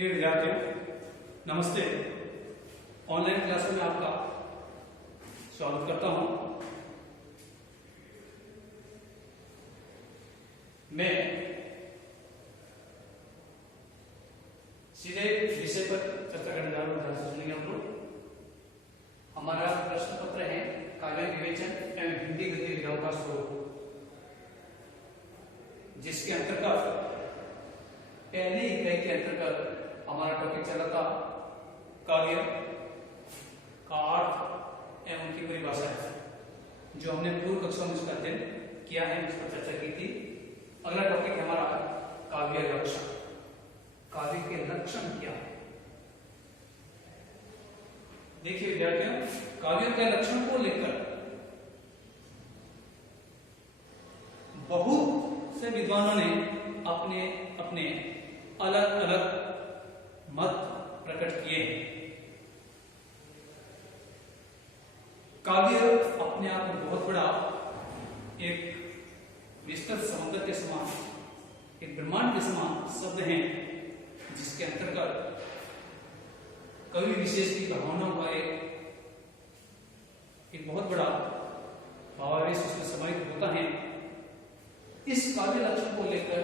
प्रिय विद्यार्थियों, नमस्ते। ऑनलाइन क्लास में आपका स्वागत करता हूं। मैं सीधे विषय पर चर्चा करने जा रहा हूं। ध्यान से सुनिए आप लोग। हमारा प्रश्न पत्र है काव्य विवेचन एवं हिंदी गद्य विधाओं का स्वरूप, जिसके अंतर्गत पहली इकाई के अंतर्गत हमारा टॉपिक चला था काव्य का अर्थ एवं उनकी परिभाषा, जो हमने पूर्व कक्षा में इसका अध्ययन किया है, इस पर चर्चा की थी। अगला टॉपिक है हमारा काव्य लक्षण। काव्य के लक्षण क्या है? देखिए विद्यार्थियों, काव्य के लक्षण को लेकर बहुत से विद्वानों ने अपने अपने अलग अलग मत प्रकट किए हैं। काव्य अपने आप में बहुत बड़ा एक विस्तृत समुद्र के समान, एक ब्रह्मांड के समान शब्द हैं, जिसके अंतर्गत कवि विशेष की भावनाओं का एक बहुत बड़ा भावावेश उसमें समाहित होता है। इस काव्य लक्षण को लेकर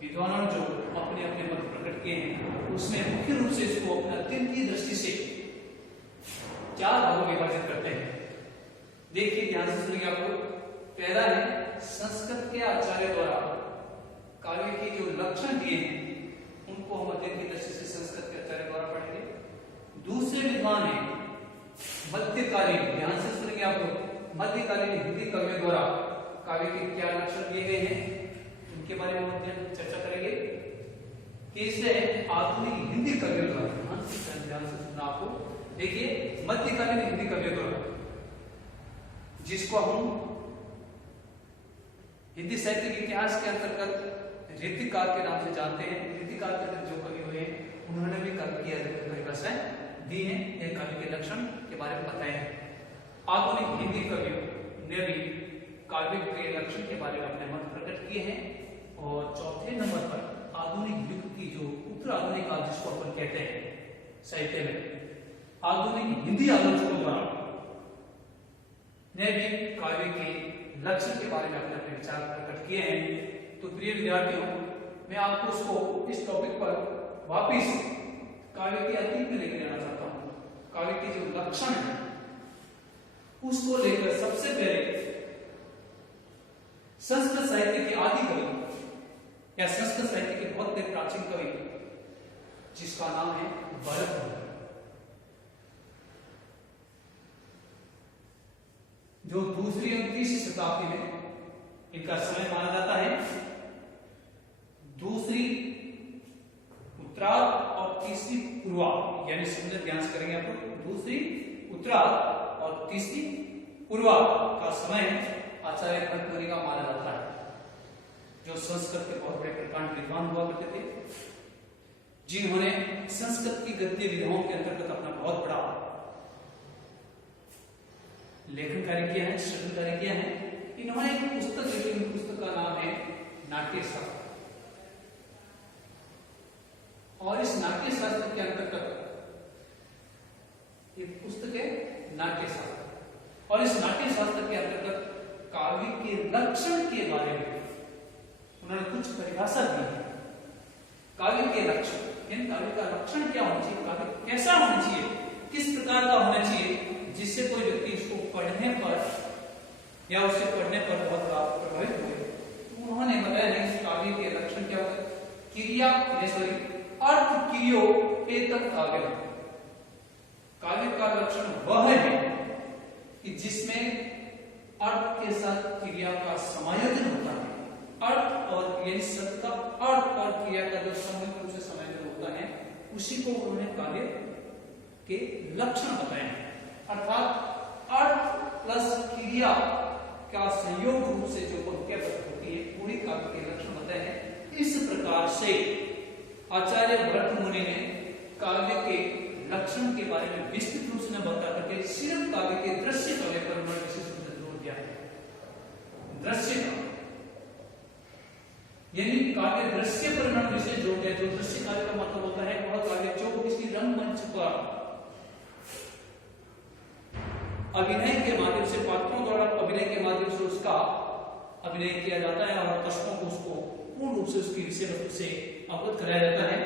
विद्वानों ने जो अपने अपने मत प्रकट किए हैं, उसमें मुख्य रूप से इसको अपने अध्ययन की दृष्टि से चार भागों में विभाजित करते हैं। देखिए ध्यान से सुनिए आप लोग। पहला है संस्कृत के आचार्य द्वारा काव्य के जो लक्षण दिए हैं, उनको हम अध्ययन की दृष्टि से संस्कृत के आचार्य द्वारा पढ़ेंगे। दूसरे विद्वान है मध्यकालीन, ध्यान से सुनिए आप लोग, मध्यकालीन हिंदी कवियों द्वारा काव्य के क्या लक्षण दिए गए हैं, उनके बारे में हम चर्चा करेंगे। तीसरे आधुनिक हिंदी कवियों द्वारा, ध्यान से सुनना आपको। देखिए मध्यकालीन हिंदी कवियों द्वारा, जिसको हम हिंदी साहित्य के इतिहास के अंतर्गत रीतिकार के नाम से जानते हैं। रीतिकार के जो कवि हुए हैं, उन्होंने भी काव्य की परिभाषाएं दी हैं, यह काव्य के लक्षण के बारे में बताए हैं। आधुनिक हिंदी कवियों ने भी काव्य के लक्षण के बारे में अपने मत प्रकट किए हैं। और चौथे नंबर पर आधुनिक युग की जो उत्तर आधुनिक काल, जिसको अपन कहते हैं साहित्य में, आधुनिक हिंदी आलोचकों द्वारा ने भी काव्य के लक्षण के बारे में अपने अपने विचार प्रकट किए हैं। तो प्रिय विद्यार्थियों, मैं आपको उसको इस टॉपिक पर वापिस काव्य के अतीत में लेकर जाना चाहता हूं। काव्य के जो लक्षण है, उसको लेकर सबसे पहले संस्कृत साहित्य के आदि कवि या संस्कृत साहित्य के बहुत प्राचीन कवि, जिसका नाम है भरत, जो दूसरी और तीसरी शताब्दी में इनका समय माना जाता है। दूसरी उत्तरार्ध और तीसरी पूर्वार्ध, यानी समझ ध्यान से करेंगे आप लोग। दूसरी उत्तरार्ध और तीसरी पूर्वार्ध का समय आचार्य भरत मुनि का माना जाता है, जो संस्कृत के बहुत बड़े प्रकांड विद्वान हुआ करते थे, जिन्होंने संस्कृत की गद्य विधाओं के अंतर्गत अपना बहुत बड़ा लेखन कार्य किया है, सृजन कार्य किया है। इन्होंने एक पुस्तक लिखी, उस पुस्तक का नाम है नाट्यशास्त्र। और इस नाट्यशास्त्र के अंतर्गत एक पुस्तक है नाट्यशास्त्र, और इस नाट्यशास्त्र के अंतर्गत काव्य के लक्षण के बारे में उन्होंने कुछ परिभाषा दी है। काव्य के लक्षण, काव्य का लक्षण क्या होना चाहिए, काव्य कैसा होना चाहिए, किस प्रकार का होना चाहिए, जिससे कोई व्यक्ति इसको पढ़ने पर या उसे पढ़ने पर बहुत प्रभावित हुए। तो उन्होंने बताया है कि काव्य के लक्षण क्या होते हैं। क्रिया अर्थ क्रियो एतत् काव्य। काव्य का लक्षण वह है कि जिसमें अर्थ के साथ क्रिया का समायोजन होता है। अर्थ और यानी शब्द का अर्थ और क्रिया का जो सम्मिलित रूप से समायोजन होता है, उसी को उन्होंने काव्य के लक्षण बताए हैं। अर्थात अर्थ प्लस क्रिया का संयोग रूप से जो पंक्तियां होती है, पूरी काव्य के लक्षण बताए हैं। इस प्रकार से आचार्य भरत मुनि ने काव्य के लक्षण के बारे में विस्तृत रूप से बता करके सिर्फ काव्य के दृश्य काव्य पर उन्होंने विशेष रूप से जोर दिया है। दृश्य यानी काव्य दृश्य पर उन्होंने विशेष जोर दिया। जो दृश्य काव्य का मतलब होता है, वह अभिनय के माध्यम से, पात्रों द्वारा अभिनय के माध्यम से उसका अभिनय किया जाता है और दर्शकों को उसको पूर्ण रूप से उसकी विषय वस्तु से अवगत कराया जाता है।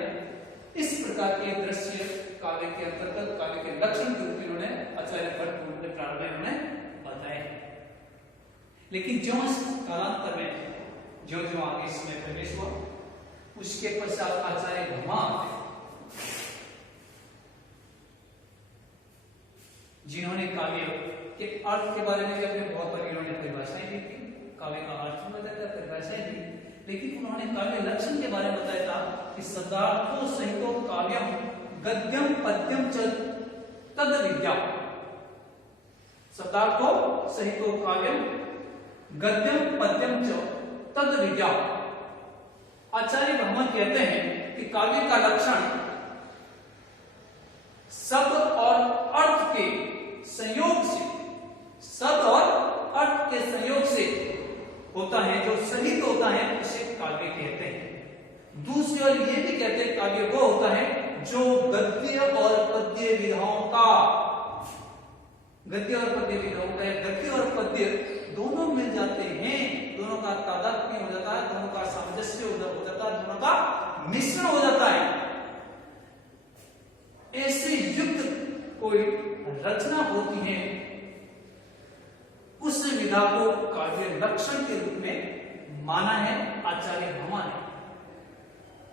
इस प्रकार के दृश्य काव्य के अंतर्गत काव्य के लक्षण के रूप में इन्होंने आचार्य भट्ट उन्होंने प्रारंभ में उन्होंने बताए। लेकिन जो इस कालांतर में जो जो आगे इसमें प्रवेश हुआ, उसके पश्चात आचार्य भमा जिन्होंने काव्य के अर्थ के बारे में भी अपने बहुत बार इन्होंने परिभाषाएं दी थी, काव्य का अर्थ बताया, परिभाषाएं दी, लेकिन उन्होंने काव्य लक्षण के बारे में बताया था कि शब्दार्थो सहितो काव्यम गद्यम पद्यम च तद विद्या। शब्दार्थो सहितो काव्यम गद्यम पद्यम च तद विद्या। आचार्य भमा कहते हैं कि काव्य का लक्षण शब्द और अर्थ के संयोग से, शब्द और अर्थ के संयोग से होता है, जो सहित होता है उसे काव्य कहते हैं। दूसरी ओर ये भी कहते हैं काव्य वो होता है जो गद्य और पद्य विधाओं का, गद्य और पद्य विधाओं का, गद्य और पद्य दोनों मिल जाते हैं, दोनों का तादात्म्य हो जाता है, दोनों का सामंजस्य हो जाता है, दोनों का मिश्रण हो जाता है। ऐसे युक्त कोई रचना होती है, उस विधा को काव्य लक्षण के रूप में माना है आचार्य भमा ने।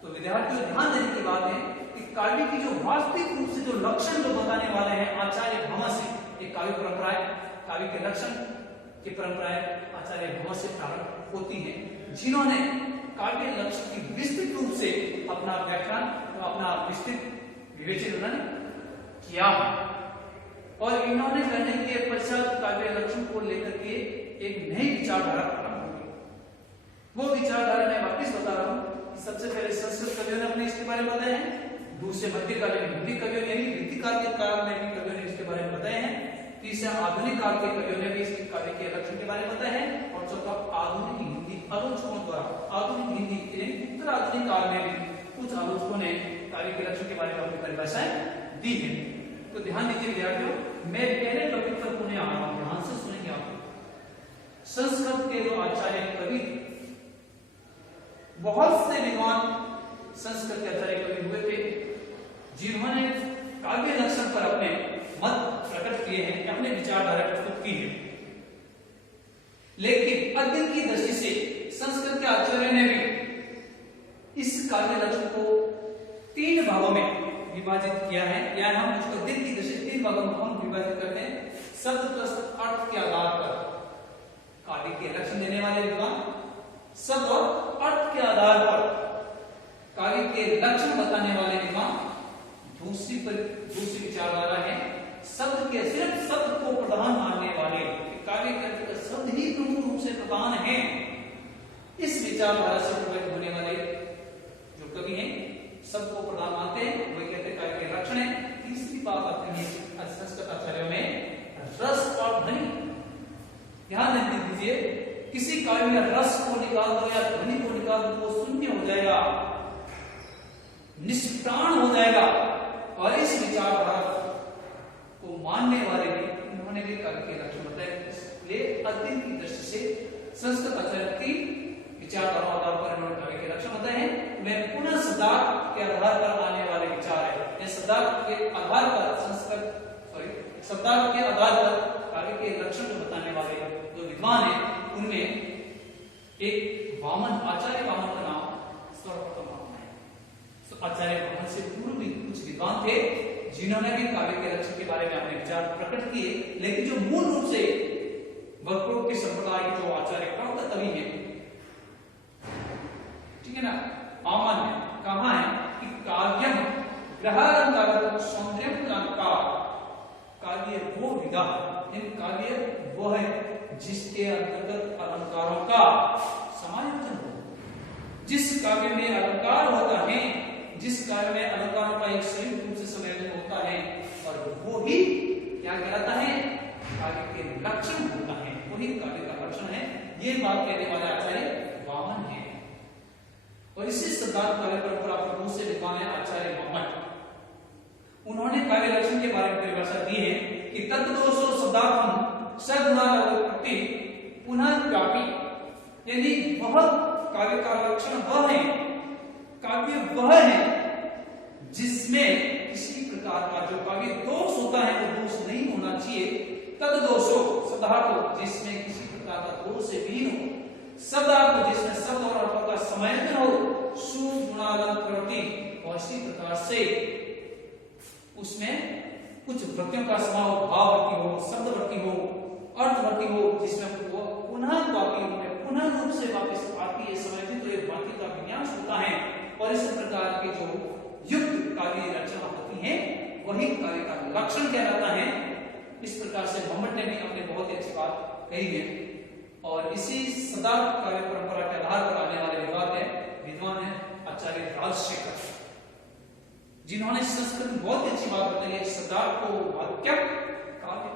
तो विद्यार्थियों ध्यान देने की बात है कि काव्य की जो वास्तविक रूप से जो लक्षण जो बताने वाले हैं आचार्य भमा से, ये काव्य परंपराएं, काव्य के लक्षण की परंपराएं आचार्य भमा से प्रारंभ होती हैं, जिन्होंने काव्य लक्षण की विस्तृत रूप से अपना व्याख्यान, अपना विस्तृत विवेचन उन्होंने किया और इन्होंने करने के पश्चात काव्य लक्षण को लेकर के एक नई विचारधारा प्रारंभ हो गई। वो विचारधारा मैं वापस बता रहा हूं कि सबसे पहले संस्कृत कवियों ने अपने इसके बारे में बताए हैं, दूसरे मध्यकाल में हिंदी कवियों ने, रीतिकाल के काल में भी कवियों ने इसके बारे में बताए हैं, तीसरा आधुनिक काल के कवियों ने भी इसके काव्य के लक्षण के बारे में बताए हैं, और चौथा आधुनिक हिंदी आलोचकों द्वारा, आधुनिक हिंदी उत्तर आधुनिक काल में भी कुछ आलोचकों ने काव्य के लक्षण के बारे में अपनी परिभाषाएं दी है। तो ध्यान दीजिए विद्यार्थियों, मैं पहले टॉपिक पर पुणे आ रहा हूं, ध्यान से सुनेंगे आप। संस्कृत के जो आचार्य कवि, बहुत से विद्वान संस्कृत के आचार्य कवि हुए थे, जिन्होंने काव्य लक्षण पर अपने मत प्रकट किए हैं, अपने विचारधारा प्रस्तुत की है। लेकिन अध्ययन की दृष्टि से संस्कृत के आचार्य ने भी इस काव्य लक्षण को 3 भागों में विभाजित किया है, या हम उसको अध्ययन की दृष्टि से 3 भागों में हम विभाजित करते हैं। शब्द प्लस अर्थ के आधार पर काव्य के लक्षण देने वाले विद्वान, शब्द और अर्थ के आधार पर काव्य के लक्षण बताने वाले विद्वान। दूसरी विचारधारा है शब्द के, सिर्फ शब्द को प्रधान मानने वाले, काव्य के शब्द ही प्रमुख रूप से प्रधान है, इस विचारधारा से प्रभावित होने वाले जो कवि हैं, शब्द को प्रधान मानते हैं, वही कहते हैं काव्य के लक्षण है। तीसरी बात आती है संस्कृत आचार्यों में रस और ध्वनि। ध्यान दीजिए, किसी काव्य में रस को निकाल दो या ध्वनि को निकाल दो तो शून्य हो जाएगा, निष्प्राण हो जाएगा, और इस विचारधारा को मानने वाले भी उन्होंने भी काव्य के लक्षण बताए। इसलिए अध्ययन की दृष्टि से संस्कृत आचार्य की विचारधारा आधार पर इन्होंने काव्य के लक्षण बताए हैं। मैं पुनः शब्दार्थ के आधार पर आने वाले विचार है, शब्दार्थ के आधार पर शब्दार्थ के आधार पर काव्य के लक्षण को बताने वाले जो विद्वान है, उनमें एक वामन, आचार्य वामन का नाम सर्वप्रथम है। आचार्य वामन से पूर्व भी कुछ विद्वान थे जिन्होंने भी काव्य के लक्षण के बारे में अपने विचार प्रकट किए, लेकिन जो मूल रूप से वक्रोक्त के संप्रदाय के जो आचार्य प्रवक्ता कवि है, ठीक है ना, वामन ने कहा है कि काव्यम ग्रहालंकार सौंदर्यम अलंकार, काव्य वो विधा, काव्य वो है जिसके अंतर्गत अलंकारों का समायोजन हो। जिस काव्य में अलंकार होता है, जिस काव्य में अलंकारों का एक संयुक्त रूप से समायोजन होता है, और वो ही क्या कहलाता है, काव्य के लक्षण होता है, वही काव्य का लक्षण है। ये बात कहने वाले आचार्य वामन है। और इसी सिद्धांत काव्य परंपरा पर दूसरे विद्वान है आचार्य वामन। उन्होंने काव्य लक्षण के बारे में परिभाषा दी है कि कि तद्दोषो शब्दार्थम सद्गुणालवृत्ति पुनः व्यापी, यानी वह काव्य का लक्षण वह है, काव्य वह है जिसमें किसी प्रकार का जो काव्य दोष होता है वो दोष नहीं होना चाहिए। तद्दोषो शब्दार्थ जिसमें किसी प्रकार का दोष से विहीन हो, शब्दार्थ जिसमें शब्द और अर्थों का संयोजन हो, सुगुणालंकृति, और इसी प्रकार से उसमें कुछ वृत्तियों का समाव, भाववृत्ति हो, शब्दवृत्ति हो, अर्थवृत्ति हो, जिसमें वो पुनः वाक्य में पुनः रूप से वापस आती है, समायोजित तो एक वाक्य का विन्यास होता है। और इस प्रकार के जो युक्त काव्य रचना होती है वही काव्य का लक्षण कहलाता है। इस प्रकार से मोहम्मद ने भी अपने बहुत ही अच्छी बात कही है। और इसी सदा काव्य परंपरा के आधार पर आने वाले विद्वान है आचार्य राजशेखर, जिन्होंने संस्कृत में बहुत ही अच्छी बात बताई है। सदा को वाक्य काव्य,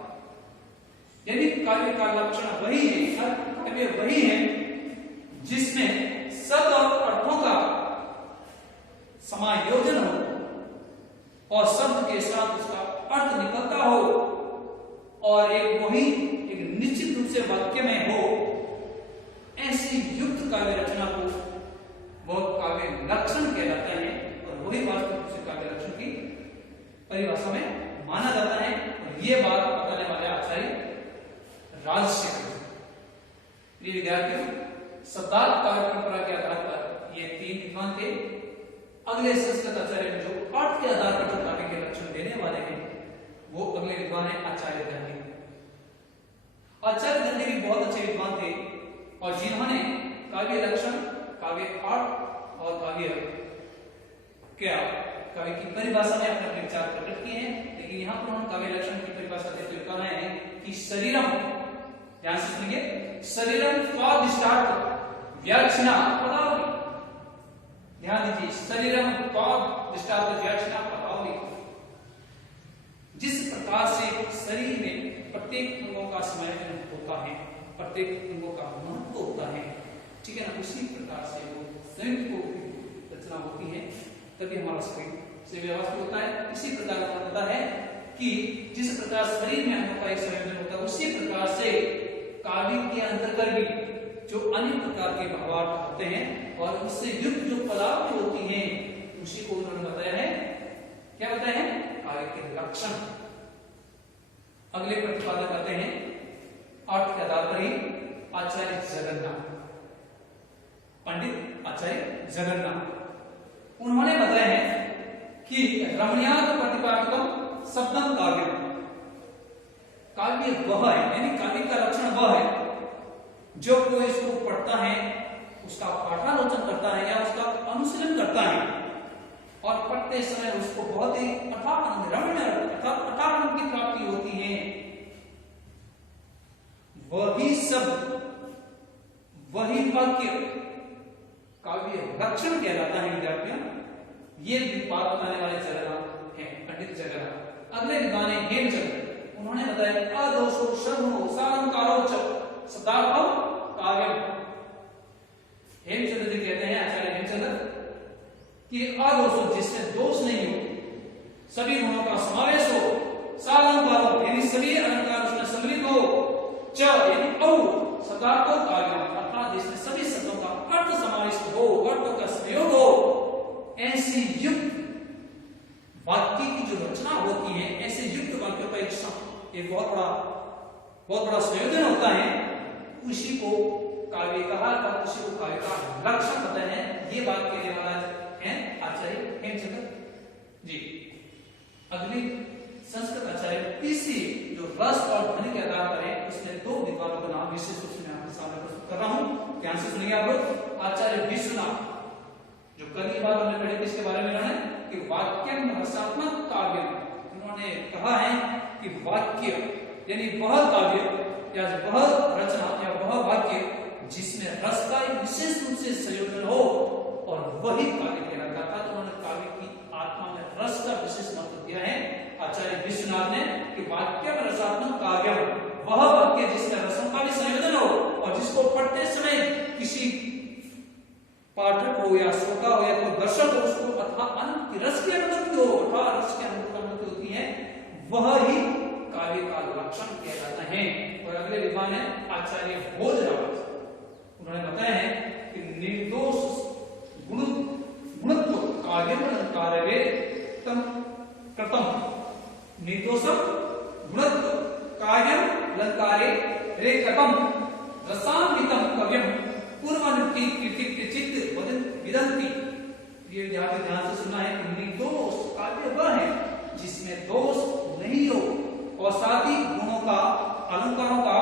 यानी काव्य का लक्षण वही है, काव्य वही है जिसमें शब्द और अर्थों का समायोजन हो और शब्द के साथ उसका अर्थ निकलता हो और एक निश्चित रूप से वाक्य में हो, ऐसी युक्त काव्य रचना को वह काव्य लक्षण कहलाता है। और वही वास्तविक रूप से काव्य लक्षण की परिभाषा में माना जाता है। और ये बात बताने वाले आचार्य राजशेखर। प्रिय विद्यार्थियों, शब्दार्थ काव्य परंपरा के आधार पर ये 3 विद्वान थे। अगले संस्कृत आचार्य जो अर्थ के आधार पर जो काव्य के लक्षण देने वाले हैं वो अगले विद्वान है आचार्य दंडी। आचार्य दंडी भी बहुत अच्छे विद्वान थे और जिन्होंने काव्य लक्षण, काव्य अर्थ और काव्य की परिभाषा में अपने विचार प्रकट किए हैं। लेकिन यहाँ पर उन्होंने काव्य लक्षण की परिभाषा देते हुए कहा है कि शरीरम, ध्यान से सुनिए, शरीरम स्वादिष्टार्थ व्याख्या पदावली। ध्यान दीजिए, शरीरम स्वादिष्टार्थ व्याख्या पदावली। जिस प्रकार से शरीर में प्रत्येक अंगों का समायोजन होता है, प्रत्येक अंगों का महत्व होता है, ठीक है ना, उसी प्रकार से वो संयुक्त को रचना होती है, तभी हमारा शरीर से व्यवस्थित होता है। इसी प्रकार का पता है कि जिस प्रकार शरीर में अंगों का एक संयोजन होता है, उसी प्रकार से काव्य के अंतर्गत भी जो अन्य प्रकार के भावार्थ होते हैं और उससे युक्त जो पदार्थ होती हैं, उसी को उन्होंने बताया है। क्या बताया है? काव्य के लक्षण। अगले प्रतिपादन करते हैं अर्थ के आधार पर ही आचार्य जगन्नाथ, पंडित आचार्य जगन्नाथ। उन्होंने बताया है कि रमणीयात प्रतिपादकम शब्दम काव्य, काव्य वह है, यानी काव्य का लक्षण वह है जो कोई इसको पढ़ता है, उसका पाठालोचन करता है या उसका अनुशीलन करता है और पढ़ते समय उसको बहुत ही अथाह आनंद की प्राप्ति होती है। वही शब्द, वही वाक्य काव्य लक्षण कहलाता है। विद्यार्थियों, ये बात बताने वाले जगन्नाथ हैं, पंडित जगन्नाथ। अगले विद्वान है हेमचंद्र। उन्होंने बताया अदोषो शर्मो सालंकारो शब्दार्थम काव्यम। हेमचंद्र जी कहते हैं, आचार्य हेमचंद्र, कि अदोषो जिसमें दोष नहीं हो, सभी गुणों का समावेश हो, सालंकारो यानी सभी अलंकार उसमें सम्मिलित हो, च यानी औ शब्दार्थो काव्यम, अर्थात जिसमें सभी शब्दों का अर्थ समाविष्ट हो, अर्थों का संयोग हो, ऐसी युक्त वाक्य की जो रचना होती है, ऐसे युक्त वाक्यों का एक बहुत बड़ा संयोजन होता है, उसी को काव्य कहा था, उसी को काव्य का लक्षण बताया है। ये बात कहने वाला है आचार्य हेमचंद्र जी। अगली संस्कृत आचार्य तीसरी जो रस और ध्वनि के आधार पर है, उसने 2 विद्वानों का नाम विशेष रूप से मैं आपके सामने प्रस्तुत कर रहा हूं। ध्यान से सुनिए आप लोग। आचार्य विश्वनाथ, जो कल की बात हमने पढ़ी थी, इसके बारे में उन्होंने कि वाक्यम रसात्मक काव्य, उन्होंने कहा है कि वाक्य यानी वह काव्य या वह रचना या वह वाक्य जिसमें रस का विशेष रूप से संयोजन हो और वही काव्य कहलाता था। तो उन्होंने काव्य की आत्मा में रस का विशेष महत्व दिया है आचार्य विश्वनाथ ने कि वाक्यम रसात्मक काव्यम, वह वाक्य जिसमें रसों का भी संयोजन हो और जिसको पढ़ते समय किसी पाठक हो या श्रोता हो या कोई दर्शक हो उसको अथाह आनंद की रस की अनुभूति हो, अथाह रस की अनुभूति होती है, वह ही काव्य का काव्यम अलंकारे तम कृतम निर्दोषम गुणत्व काव्यम अलंकारे रे कृतम रसान्वितम कव्यम पूर्वनुक्ति कीर्तिचित विदंती। ये ध्यान से सुना है कि निर्दोष काव्य वह है जिसमें दोष नहीं हो और साथ ही गुणों का अलंकारों का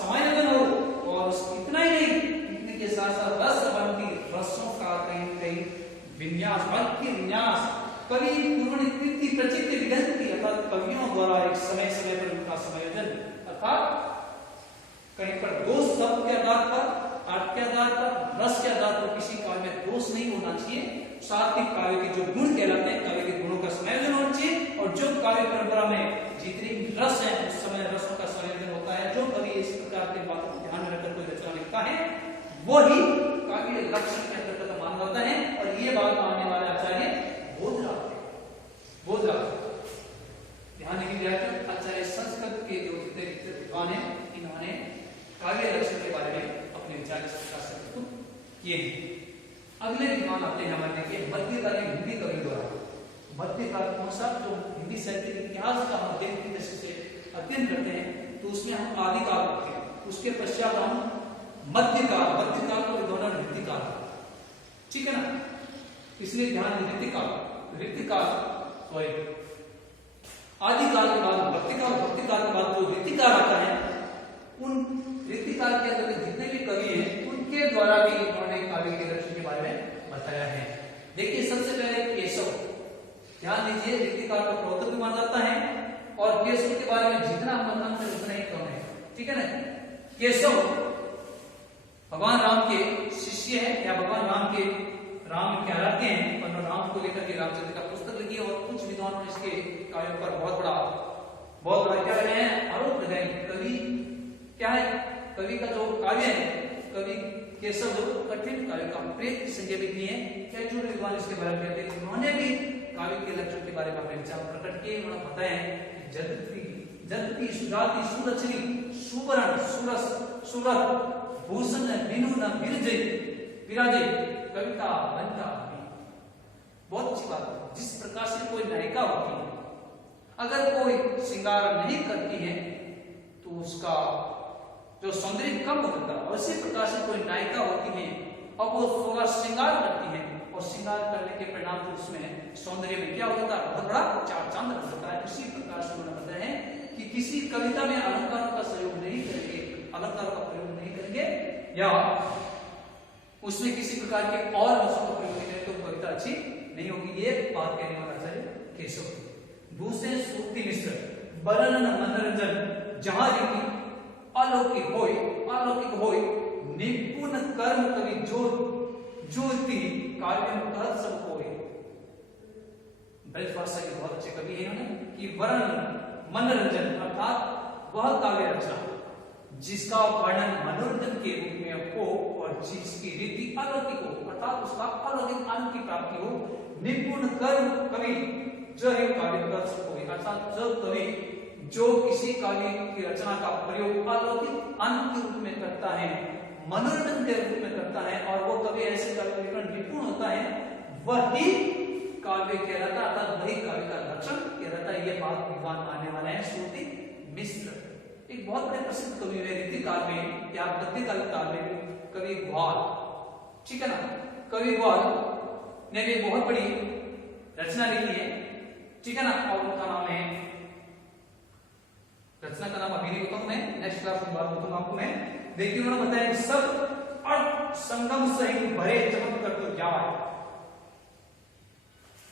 समायोजन हो, और इतना ही नहीं, इतने के साथ साथ रस संबंधी रसों का कहीं कहीं विन्यास, वाक्य विन्यास, कवि पूर्वनिकृति प्रचित विदंती अर्थात कवियों द्वारा एक समय समय पर उनका समायोजन, अर्थात कहीं पर दोष शब्द के आधार पर, अर्थ के आधार पर, रस के आधार पर किसी काव्य में दोष नहीं होना चाहिए। साथ ही काव्य के जो गुण कहलाते हैं, काव्य के गुणों का समायोजन होना चाहिए, और जो काव्य परंपरा में जितनी रस है उस समय रसों का संयोजन होता है। जो कवि इस प्रकार के बातों को ध्यान में रखकर कोई रचना लिखता है वही काव्य लक्षण के अंतर्गत माना जाता है। और ये बात मानने वाले आचार्य बोधराज ध्यान रखिए, आचार्य संस्कृत के जो जितने विद्वान है इन्होंने काव्य लक्षण के बारे में अपने विचार इस प्रकार से प्रस्तुत किए हैं। अगले विद्वान आते हैं हमारे देखिए मध्यकालीन हिंदी कवि द्वारा। मध्यकाल कौन सा, जो हिंदी साहित्य के इतिहास का हम अध्ययन की दृष्टि से अध्ययन करते हैं तो उसमें हम आदिकाल रखते हैं, उसके पश्चात हम मध्यकाल को विद्वान ऋतिकाल, ठीक है ना, इसलिए ध्यान ऋतिकाल सॉरी आदिकाल के बाद भक्तिकाल के बाद जो ऋतिकाल आता है, उन ऋतिकाल के अंदर जितने भी कवि हैं उनके द्वारा भी उन्होंने काव्य के लक्षण के बारे में बताया है। देखिए सबसे पहले केशव, ध्यान दीजिए ऋतिकाल को प्रोक्त भी माना जाता है और केशव के बारे में जितना हम बताएंगे उतना ही कम है, ठीक है ना। केशव भगवान राम के शिष्य है या भगवान राम के आराध्य हैं, और राम को लेकर के रामचंद्र का पुस्तक लिखी है, और कुछ विद्वानों ने इसके काव्य पर बहुत बड़ा क्या लगाए हैं, आरोप लगाए। कवि क्या है, कवि का जो काव्य है, कवि केशव जो कठिन काव्य का प्रेत की संज्ञा भी दी है। क्या जो विद्वान इसके बारे में कहते हैं, उन्होंने भी काव्य के लक्षण के बारे में अपने विचार प्रकट किए। उन्होंने बताया कि जगती सुजाति सुरचरी सुवर्ण सुरस सुरत भूषण बिनु न विराजे कविता बनता। बहुत अच्छी बात है, जिस प्रकार से कोई नायिका होती है, अगर कोई श्रृंगार नहीं करती है तो उसका जो सौंदर्य कम होता है, और इसी प्रकार से कोई नायिका होती है और वो थोड़ा श्रृंगार करती है, और श्रृंगार करने के परिणाम तो उसमें सौंदर्य में क्या होता है, बहुत बड़ा चार चांद होता है। उसी प्रकार से उन्होंने बताया है कि किसी कविता में अलंकारों का प्रयोग नहीं करेंगे, अलंकारों का प्रयोग नहीं करेंगे, या उसमें किसी प्रकार के और रसों का प्रयोग नहीं करेंगे तो कविता अच्छी नहीं होगी। ये बात कहने वाला आचार्य केशव। दूसरे सूक्ति मिश्र वर्णन मनोरंजन जहां रीति अलौकिक होय निपुण कर्म कवि ज्योति काव्य तत् सब होय। ब्रज भाषा के बहुत अच्छे कवि हैं कि वर्णन मनोरंजन अर्थात वह काव्य रचना जिसका वर्णन मनोरंजन के रूप में हो और जिसकी रीति अलौकिक हो, अर्थात उसका अलौकिक आनंद की प्राप्ति हो। निपुण कर्म कवि जो है काव्य तत् सब होय, अर्थात जो कवि जो किसी काव्य की रचना का प्रयोग अलौकिक आनंद के रूप में करता है, मनोरंजन के रूप में करता है, और वो कवि ऐसे काव्य लिखन निपुण होता है, वही काव्य कहलाता है, अर्थात वही काव्य का लक्षण कहलाता है। ये बात विद्वान मानने वाले हैं श्रुति मिश्र। एक बहुत बड़े प्रसिद्ध कवि है ऋतिकाल में या मध्यकाल काल में कवि ग्वाल, ठीक है ना। कवि ग्वाल ने भी बहुत बड़ी रचना लिखी है, ठीक है ना, और उनका नाम है, रचना का नाम अभी नहीं बताऊं मैं, नेक्स्ट क्लास में बात बताऊंगा आपको मैं। देखिए उन्होंने बताया कि सब अर्थ संगम सहित भरे चमक कर तो जाए।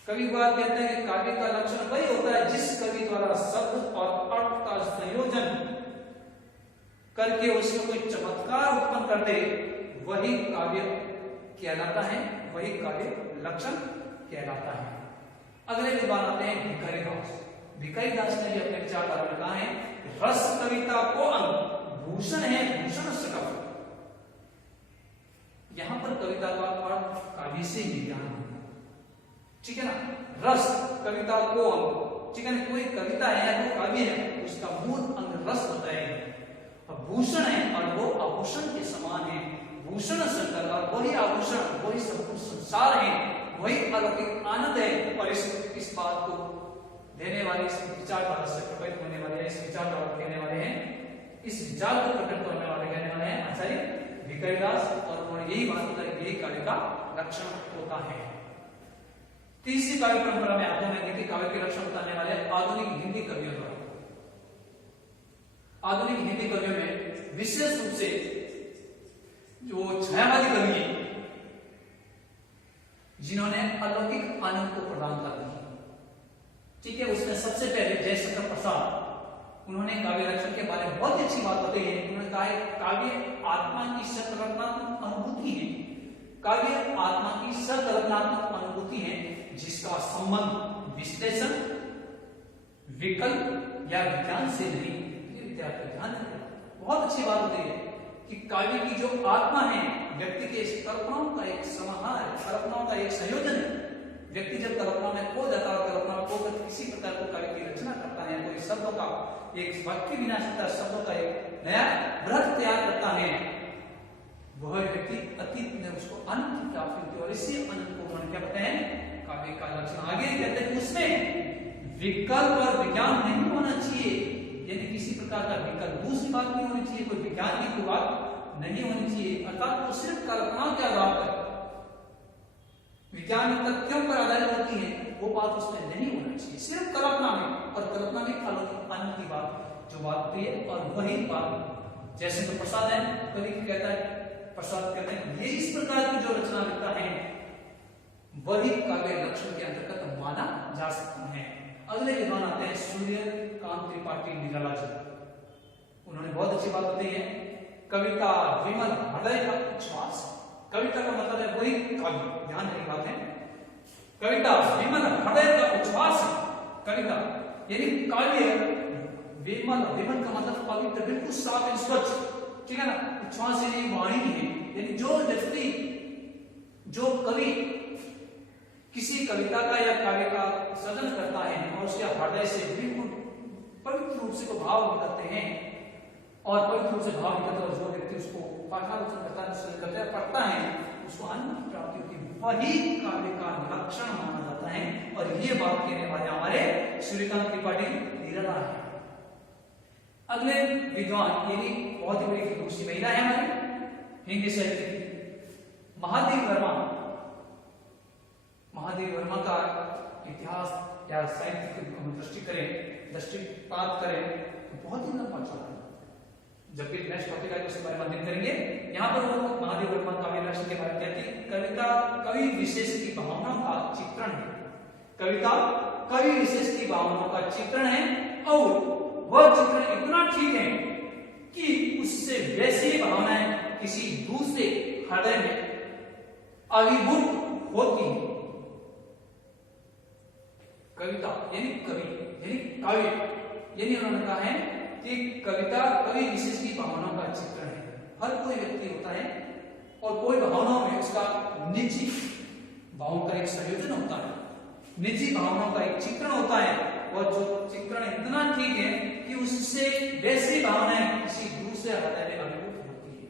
कवि ग्वाल कहते हैं कि काव्य का लक्षण वही होता है जिस कवि द्वारा शब्द और अर्थ का संयोजन करके उसमें कोई चमत्कार उत्पन्न कर दे, वही काव्य कहलाता है, वही काव्य लक्षण कहलाता है। अगले विद्वान आते हैं भिखारी दास ने भी अपने विचार में कहा है रस कविता को अंग भूषण है भूषण सकल। यहां पर कविता का अर्थ काव्य से ही ज्ञान है, ठीक है ना। रस कविता को अंग, ठीक है ना, कोई कविता है या कोई काव्य है उसका मूल अंग रस होता है, भूषण है और वो आभूषण के समान है। भूषण सकल, और वही आभूषण, वही संपूर्ण संसार है, वही अलौकिक आनंद है। और इस बात को देने वाले, इस विचारधारा से प्रकट होने वाले, इस विचारधारा को कहने वाले हैं, इस विचार को प्रकट करने वाले कहने वाले हैं आचार्य भिखारीदास। और उन्होंने यही बात बताई, यही काव्य का लक्षण होता है। तीसरी काव्य परंपरा में आता है कि काव्य के लक्षण बताने वाले आधुनिक हिंदी कवियों द्वारा। आधुनिक हिंदी कवियों में विशेष रूप से जो छायावादी कवि हैं, जिन्होंने अलौकिक आनंद को प्रदान कर दिया, ठीक है, उसमें सबसे पहले जयशंकर प्रसाद, उन्होंने काव्य लक्षण के बारे में बहुत अच्छी बात बताई है। उन्होंने कहा है काव्य आत्मा की सकलनात्मक अनुभूति है, काव्य आत्मा की सकलनात्मक अनुभूति है, जिसका संबंध विश्लेषण, विकल्प या विज्ञान से नहीं। विद्यार्थी ध्यान रखें, बहुत अच्छी बात बताई है कि काव्य की जो आत्मा है, व्यक्ति के कल्पनाओं का एक समाहार है, कल्पनाओं का एक संयोजन है। व्यक्ति जब कल्पना में खो जाता है, कल्पना में खोकर किसी प्रकार को काव्य की रचना करता है, कोई शब्दों का एक वाक्य विनाशता शब्दों का एक नया वृत्त तैयार करता है, वह व्यक्ति अतीत में उसको अनंत की प्राप्ति होती है। और इसी अनंत को उन्होंने क्या बताया है, काव्य का लक्षण। आगे कहते हैं उसमें विकल्प और विज्ञान नहीं होना चाहिए, यानी किसी प्रकार का विकल्प, दूसरी बात नहीं होनी चाहिए, कोई विज्ञान की कोई बात नहीं होनी चाहिए, अर्थात वो सिर्फ कल्पना के आधार पर, विज्ञान तथ्यों पर आधारित होती है, वो बात उसमें नहीं होना चाहिए, सिर्फ कल्पना में। और कल्पना में अलौकिक आनंद की बात जो बात होती है, और वही बात जैसे तो प्रसाद है, कवि कहता है, प्रसाद कहते हैं ये इस प्रकार की जो रचना लिखता है, वही काव्य लक्षण के अंतर्गत माना जा सकता है। अगले विद्वान आते हैं सूर्यकांत त्रिपाठी निराला जी। उन्होंने बहुत अच्छी बात बताई है, कविता विमल हृदय का उच्छ्वास। कविता का मतलब है वही काव्य, ध्यान रखिए बात है, कविता विमल हृदय का उच्छ्वास। कविता यानी काव्य विमल, विमल का मतलब पवित्र, बिल्कुल साफ एंड स्वच्छ, ठीक है ना। उच्छ्वास यानी वाणी है, यानी जो व्यक्ति, जो कवि किसी कविता का या काव्य का सृजन करता है और उसके हृदय से बिल्कुल पवित्र रूप से को भाव निकलते हैं, और पवित्र रूप से भाव निकलता है, जो व्यक्ति उसको पाठालोचन करता है, पढ़ता है, उसको आनंद की प्राप्ति होती है, वही काव्य का लक्षण माना जाता है। और ये बात कहने वाले हमारे सूर्यकांत त्रिपाठी निराला है। अगले विद्वान, ये बहुत ही बड़ी दूसरी महिला है हमारी हिंदी साहित्य की, महादेव वर्मा। महादेव वर्मा का इतिहास या साहित्य की दृष्टिपात करें तो बहुत ही लंबा चौड़ा है। जब भी नेक्स्ट टॉपिक आएगा उसके बारे में अध्ययन करेंगे। यहाँ पर वो महादेव वर्मा काव्य लक्षण के बारे में कहती है, कविता कवि विशेष की भावनाओं का चित्रण है। कविता कवि विशेष की भावनाओं का चित्रण है, और वह चित्रण इतना ठीक है कि उससे वैसी भावनाएं किसी दूसरे हृदय में आविर्भूत होती है। कविता यानी कवि यानी काव्य, यानी उन्होंने कहा है कि कविता कवि विशेष की भावनाओं का चित्रण है। हर कोई व्यक्ति होता है और कोई भावनाओं में उसका निजी भावों का एक संयोजन होता है, निजी भावनाओं का एक चित्रण होता है, और जो चित्रण इतना ठीक है कि उससे वैसी भावनाएं किसी दूसरे हृदय में अभिभूत होती है।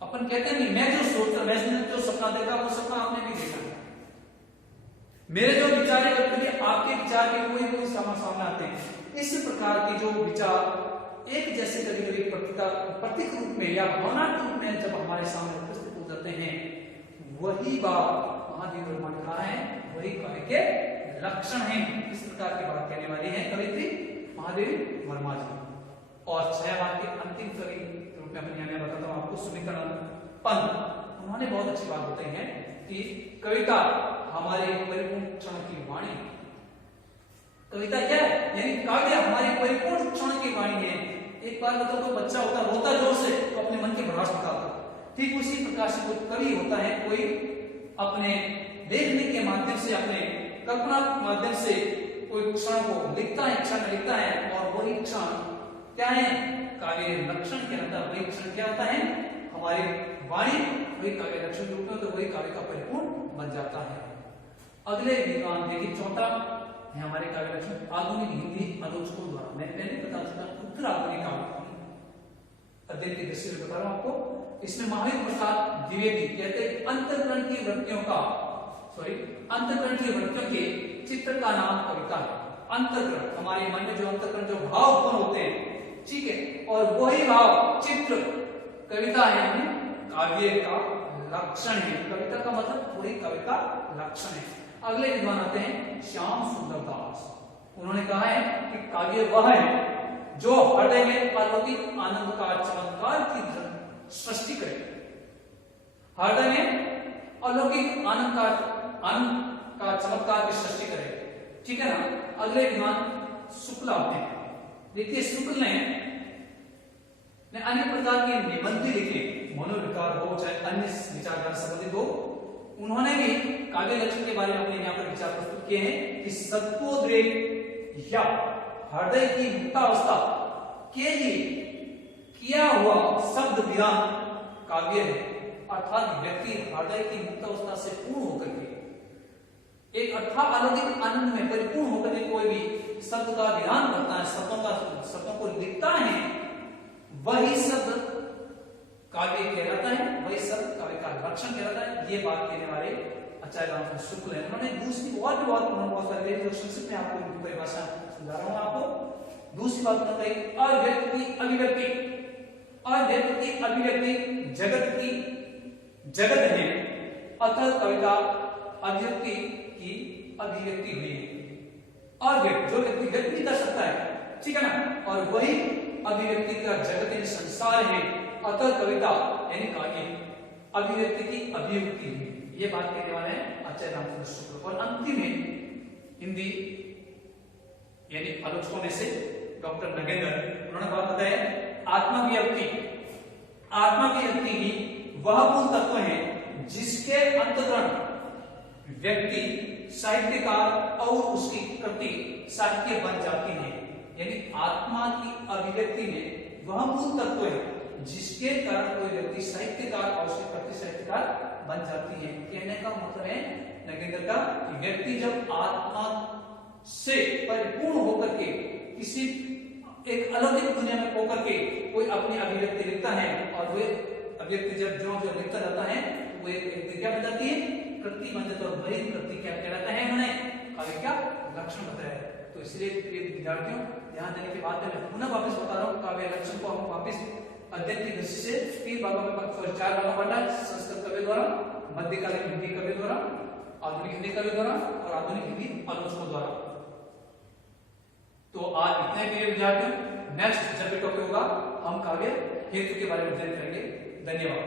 अपन कहते हैं नहीं, मैं जो सोचता, मैंने जो सपना देखा वो सपना आपने भी देखा, मेरे जो विचार है कभी आपके विचार के कोई सामने आते हैं। इस प्रकार के जो विचार एक जैसे कभी कभी प्रतीक रूप में या भावनात्मक रूप में जब हमारे सामने उपस्थित हो जाते हैं, वही बात महादेव वर्मा ने कहा है, वही काव्य के लक्षण है। इस प्रकार की बात कहने वाली है कवित्री महादेव वर्मा जी। और छायावाद के अंतिम कवि रूप में मैं बताता हूँ आपको सुमित्रानंद पंत। उन्होंने बहुत अच्छी बात बताई है कि कविता हमारे परिपूर्ण क्षण की वाणी। कविता क्या है, यानी काव्य हमारी परिपूर्ण क्षण की वाणी है। एक बार मतलब कोई बच्चा होता है, रोता जोर से तो अपने मन की भड़ास निकालता, ठीक उसी प्रकार से कोई कवि होता है, कोई अपने देखने के माध्यम से, अपने कल्पना के माध्यम से कोई क्षण को लिखता है, क्षण लिखता है, और वही क्षण क्या है, काव्य लक्षण के अंदर वही क्षण क्या होता है, हमारी वाणी वही काव्य लक्षण रूप में, तो वही काव्य का परिपूर्ण बन जाता है। अगले विद्वान देखिए, चौथा है हमारे काव्य लक्षण आधुनिक हिंदी आलोचकों द्वारा। मैं पहले बता चुका उत्तर आधुनिक काव्य अध्ययन की दृष्टि से बता रहा हूं आपको। इसमें महावीर प्रसाद द्विवेदी कहते हैं अंतःकरण की वृत्तियों के चित्र का नाम कविता है। अंतःकरण, हमारे मन में जो अंतःकरण, जो भाव उत्पन्न होते हैं, ठीक है, और वही भाव चित्र कविता है, यानी काव्य का लक्षण है। कविता का मतलब वही कविता लक्षण है। अगले विद्वान आते हैं श्याम सुंदर दास। उन्होंने कहा है कि काव्य वह है जो हृदय में अलौकिक आनंद का चमत्कार की सृष्टि करे। हृदय में अलौकिक आनंद का चमत्कार की सृष्टि करे, ठीक है ना। अगले विद्वान शुक्ल आते हैं। देखिए शुक्ल ने अन्य प्रकार के निबंध लिखे, मनोविकार हो चाहे अन्य विचारधारा संबंधित हो। उन्होंने भी काव्य लक्षण के बारे में अपने यहाँ पर विचार प्रस्तुत किए हैं कि सत्वोद्रेक या हृदय की मुक्तावस्था के लिए किया हुआ शब्द विराम काव्य है। अर्थात व्यक्ति हृदय की मुक्तावस्था से पूर्ण होकर के एक अर्थात अलौकिक आनंद में परिपूर्ण होकर के कोई भी शब्द का विधान करता है, शब्दों को लिखता है, वही शब्द काव्य कहलाता है, वही शब्द काव्य का लक्षण कहलाता है। ये बात कहने वाले आचार्य रामचंद्र शुक्ल है। उन्होंने दूसरी बहुत सारे संक्षिप्त में आपको उनकी परिभाषा समझा रहा हूं आपको। दूसरी बात उन्होंने कही अव्यक्त की अभिव्यक्ति, अव्यक्त की अभिव्यक्ति जगत है, अतः कविता अभिव्यक्ति की अभिव्यक्ति हुई है। अव्यक्त जो व्यक्ति व्यक्त नहीं कर सकता है, ठीक है ना, और वही अभिव्यक्ति का जगत यानी संसार है, अतः कविता यानी काव्य अभिव्यक्ति की अभिव्यक्ति हुई। ये बात कहने वाले हैं आचार्य रामचंद्र शुक्ल। और अंतिम में हिंदी यानी आलोचकों में से डॉक्टर नगेंद्र, उन्होंने बात बताया आत्माभिव्यक्ति ही वह मूल तत्व है जिसके अंतःकरण व्यक्ति साहित्यकार और उसकी कृति साहित्य बन जाती है। यानी आत्मा की अभिव्यक्ति में वह मूल तत्व है जिसके कारण कोई व्यक्ति साहित्यकार और उसकी कृति साहित्यकार बन जाती है। कहने का मतलब है नगेंद्र का कि व्यक्ति जब आत्मा से परिपूर्ण होकर के किसी एक अलौकिक दुनिया में होकर के कोई अपनी अभिव्यक्ति लिखता है, और वो अभिव्यक्ति जब जो लिखता रहता है वो एक क्या बन जाती है, कृति बन जाती है। और वही कृति क्या कहलाता है, उन्होंने काव्य का लक्षण बताया है। तो इसलिए विद्यार्थियों ध्यान देने के बाद मैं पुनः वापस बता रहा हूँ, काव्य लक्षण को हम वापस अध्ययन की दृष्टि से 3 भागों में 4 भागों में बांटा। संस्कृत कवि द्वारा, मध्यकालीन हिंदी कवि द्वारा, आधुनिक हिंदी कवि द्वारा और आधुनिक हिंदी आलोचकों द्वारा। तो आज इतने के लिए विद्यार्थियों, नेक्स्ट जब भी टॉपिक होगा हम काव्य हेतु के बारे में अध्ययन करेंगे। धन्यवाद।